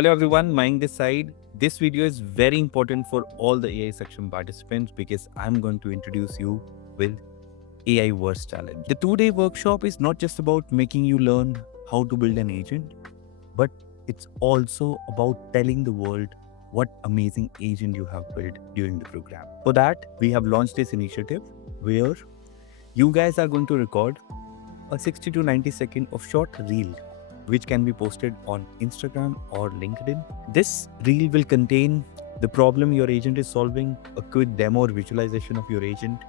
Hello everyone, Mayank this side. This video is very important for all the AI section participants because I'm going to introduce you with AIverse challenge. The 2-day workshop is not just about making you learn how to build an agent, but it's also about telling the world what amazing agent you have built during the program. For that, we have launched this initiative where you guys are going to record a 60 to 90 second of short reel which can be posted on Instagram or LinkedIn. This reel will contain the problem your agent is solving, a quick demo or visualization of your agent,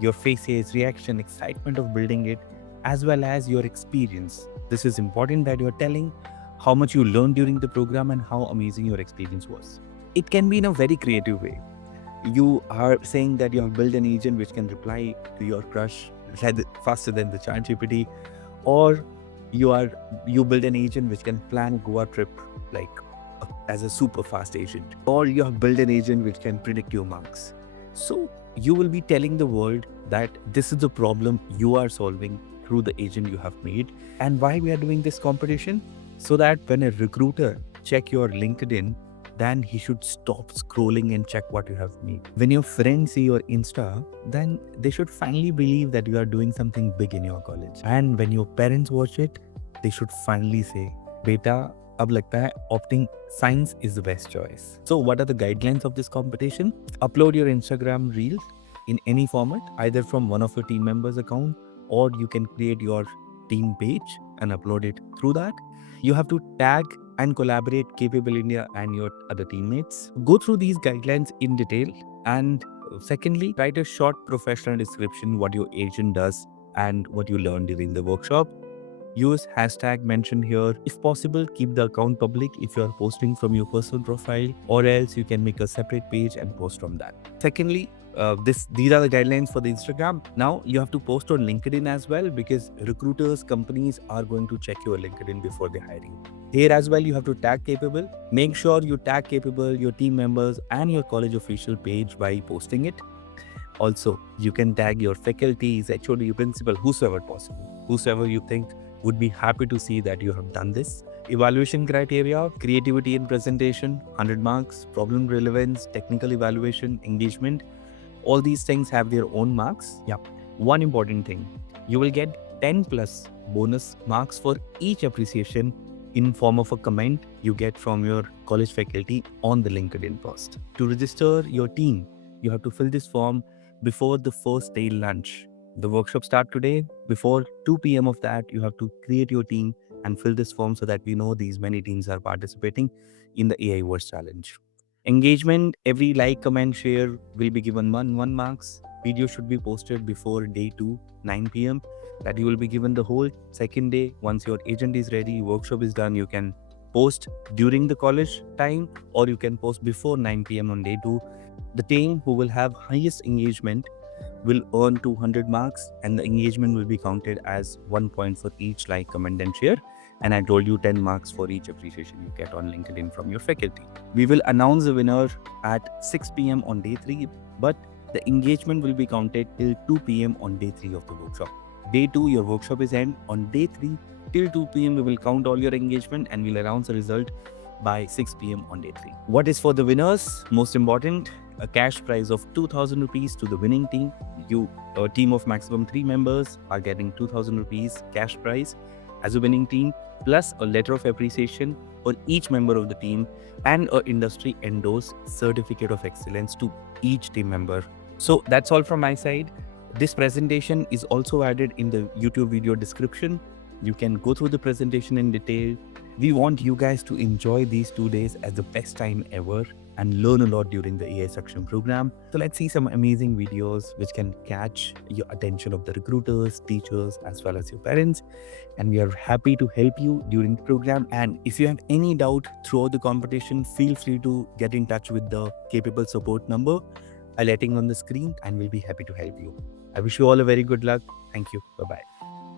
your faces, reaction, excitement of building it, as well as your experience. This is important that you're telling how much you learned during the program and how amazing your experience was. It can be in a very creative way. You are saying that you have built an agent which can reply to your crush faster than the ChatGPT, or you build an agent which can plan Goa trip like as a super fast agent, or you have built an agent which can predict your marks. So you will be telling the world that this is the problem you are solving through the agent you have made, and why we are doing this competition, so that when a recruiter check your LinkedIn, then he should stop scrolling and check what you have made. When your friends see your Insta, then they should finally believe that you are doing something big in your college. And when your parents watch it, they should finally say, Beta, ab lagta hai opting science is the best choice. So what are the guidelines of this competition? Upload your Instagram reels in any format, either from one of your team members' account, or you can create your team page and upload it through that. You have to tag and collaborate Capable India and your other teammates. Go through these guidelines in detail, and secondly, write a short professional description what your agent does and what you learned during the workshop. Use hashtag mentioned here. If possible, keep the account public if you are posting from your personal profile, or else you can make a separate page and post from that. Secondly, these are the guidelines for the Instagram. Now you have to post on LinkedIn as well, because recruiters, companies are going to check your LinkedIn before they hire you. Here as well, you have to tag Capable. Make sure you tag Capable, your team members, and your college official page by posting it. Also, you can tag your faculties, HOD, principal, whosoever possible, whosoever you think would be happy to see that you have done this. Evaluation criteria: creativity in presentation, 100 marks, problem relevance, technical evaluation, engagement. All these things have their own marks. Yeah. One important thing, you will get 10 plus bonus marks for each appreciation in form of a comment you get from your college faculty on the LinkedIn post. To register your team, you have to fill this form before the first day lunch. The workshop start today. Before 2 p.m. of that, you have to create your team and fill this form so that we know these many teams are participating in the AIverse challenge. Engagement: every like, comment, share will be given one marks. Video should be posted before day 2, 9 p.m. That you will be given the whole second day. Once your agent is ready, workshop is done, you can post during the college time, or you can post before 9 p.m. on day 2. The team who will have highest engagement will earn 200 marks, and the engagement will be counted as 1 point for each like, comment, and share. And I told you 10 marks for each appreciation you get on LinkedIn from your faculty. We will announce the winner at 6 p.m. on day 3, but the engagement will be counted till 2 p.m. on day 3 of the workshop. Day 2, your workshop is end. On day 3, till 2 p.m. we will count all your engagement and we'll announce the result by 6 p.m. on day 3. What is for the winners? Most important, a cash prize of 2,000 rupees to the winning team. A team of maximum 3 members are getting 2,000 rupees cash prize as a winning team, plus a letter of appreciation for each member of the team and a industry endorsed certificate of excellence to each team member. So that's all from my side. This presentation is also added in the YouTube video description. You can go through the presentation in detail. We want you guys to enjoy these 2 days as the best time ever and learn a lot during the AI section program. So let's see some amazing videos which can catch your attention of the recruiters, teachers, as well as your parents. And we are happy to help you during the program. And if you have any doubt throughout the competition, feel free to get in touch with the Capable support number highlighting on the screen, and we'll be happy to help you. I wish you all a very good luck. Thank you. Bye-bye.